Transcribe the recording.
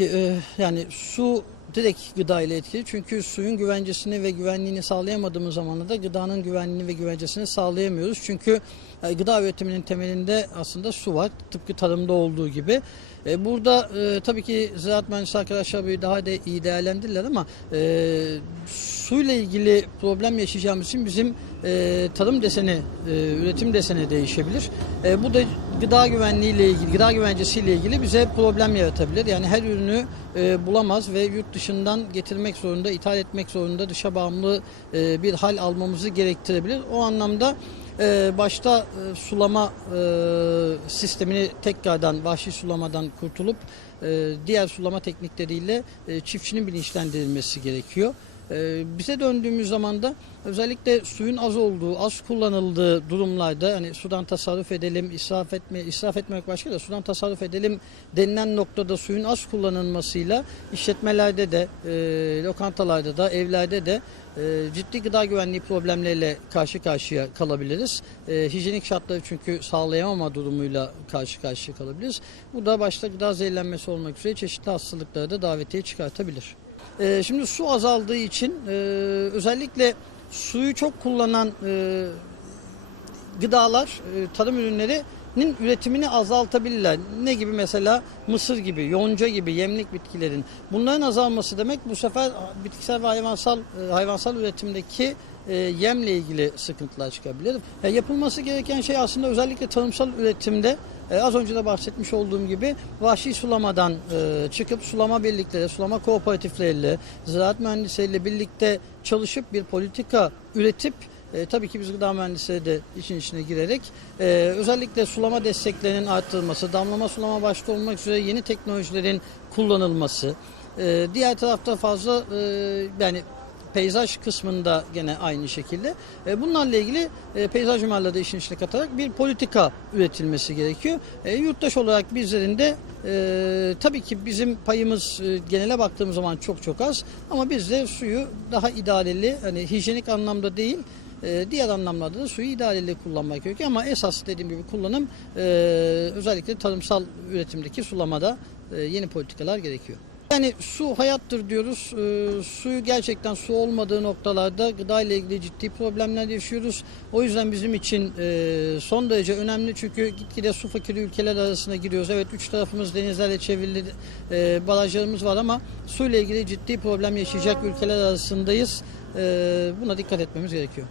Ee, Yani su direkt gıda ile etkili. Çünkü suyun güvencesini ve güvenliğini sağlayamadığımız zaman da gıdanın güvenliğini ve güvencesini sağlayamıyoruz. Çünkü e, gıda üretiminin temelinde aslında su var. Tıpkı tarımda olduğu gibi. E, Burada e, tabii ki ziraat mühendisi arkadaşlar böyle daha da iyi değerlendirirler ama e, suyla ilgili problem yaşayacağımız için bizim e, tarım deseni, e, üretim deseni değişebilir. E, bu da gıda güvenliği ile ilgili, gıda güvencesi ile ilgili bize problem yaratabilir. Yani her ürünü e, bulamaz ve yurt dışından getirmek zorunda, ithal etmek zorunda, dışa bağımlı e, bir hal almamızı gerektirebilir. O anlamda e, başta e, sulama e, sistemini tekrardan, vahşi sulamadan kurtulup e, diğer sulama teknikleriyle e, çiftçinin bilinçlendirilmesi gerekiyor. Ee, Bize döndüğümüz zaman da özellikle suyun az olduğu, az kullanıldığı durumlarda hani sudan tasarruf edelim, israf etme, israf etmek başka da sudan tasarruf edelim denilen noktada suyun az kullanılmasıyla işletmelerde de, e, lokantalarda da, evlerde de e, ciddi gıda güvenliği problemleriyle karşı karşıya kalabiliriz. E, hijyenik şartları çünkü sağlayamama durumuyla karşı karşıya kalabiliriz. Bu da başta gıda zehirlenmesi olmak üzere çeşitli hastalıkları da davetiye çıkartabilir. Ee, şimdi su azaldığı için e, özellikle suyu çok kullanan e, gıdalar, e, tarım ürünlerinin üretimini azaltabilirler. Ne gibi mesela mısır gibi, yonca gibi yemlik bitkilerin. Bunların azalması demek bu sefer bitkisel ve hayvansal e, hayvansal üretimdeki e, yemle ilgili sıkıntılar çıkabilir. E, yapılması gereken şey aslında özellikle tarımsal üretimde e, az önce de bahsetmiş olduğum gibi vahşi sulamadan e, çıkıp sulama birlikleri, sulama kooperatifleriyle, ziraat mühendisleriyle birlikte çalışıp bir politika üretip e, tabii ki biz gıda mühendisleri de işin içine girerek e, özellikle sulama desteklerinin arttırılması, damlama sulama başta olmak üzere yeni teknolojilerin kullanılması, e, diğer tarafta fazla e, yani peyzaj kısmında gene aynı şekilde. E, bunlarla ilgili e, peyzaj mimarlığı da işin içine katarak bir politika üretilmesi gerekiyor. E, yurttaş olarak bizlerin de e, tabii ki bizim payımız e, genele baktığımız zaman çok çok az ama biz de suyu daha idareli hani hijyenik anlamda değil e, diğer anlamlarda da suyu idareli kullanmak gerekiyor ama esas dediğim gibi kullanım e, özellikle tarımsal üretimdeki sulamada e, yeni politikalar gerekiyor. Yani su hayattır diyoruz. Ee, suyu gerçekten su olmadığı noktalarda gıda ile ilgili ciddi problemler yaşıyoruz. O yüzden bizim için e, son derece önemli çünkü gitgide su fakiri ülkeler arasına giriyoruz. Evet üç tarafımız denizlerle çevrili e, barajlarımız var ama su ile ilgili ciddi problem yaşayacak ülkeler arasındayız. E, buna dikkat etmemiz gerekiyor.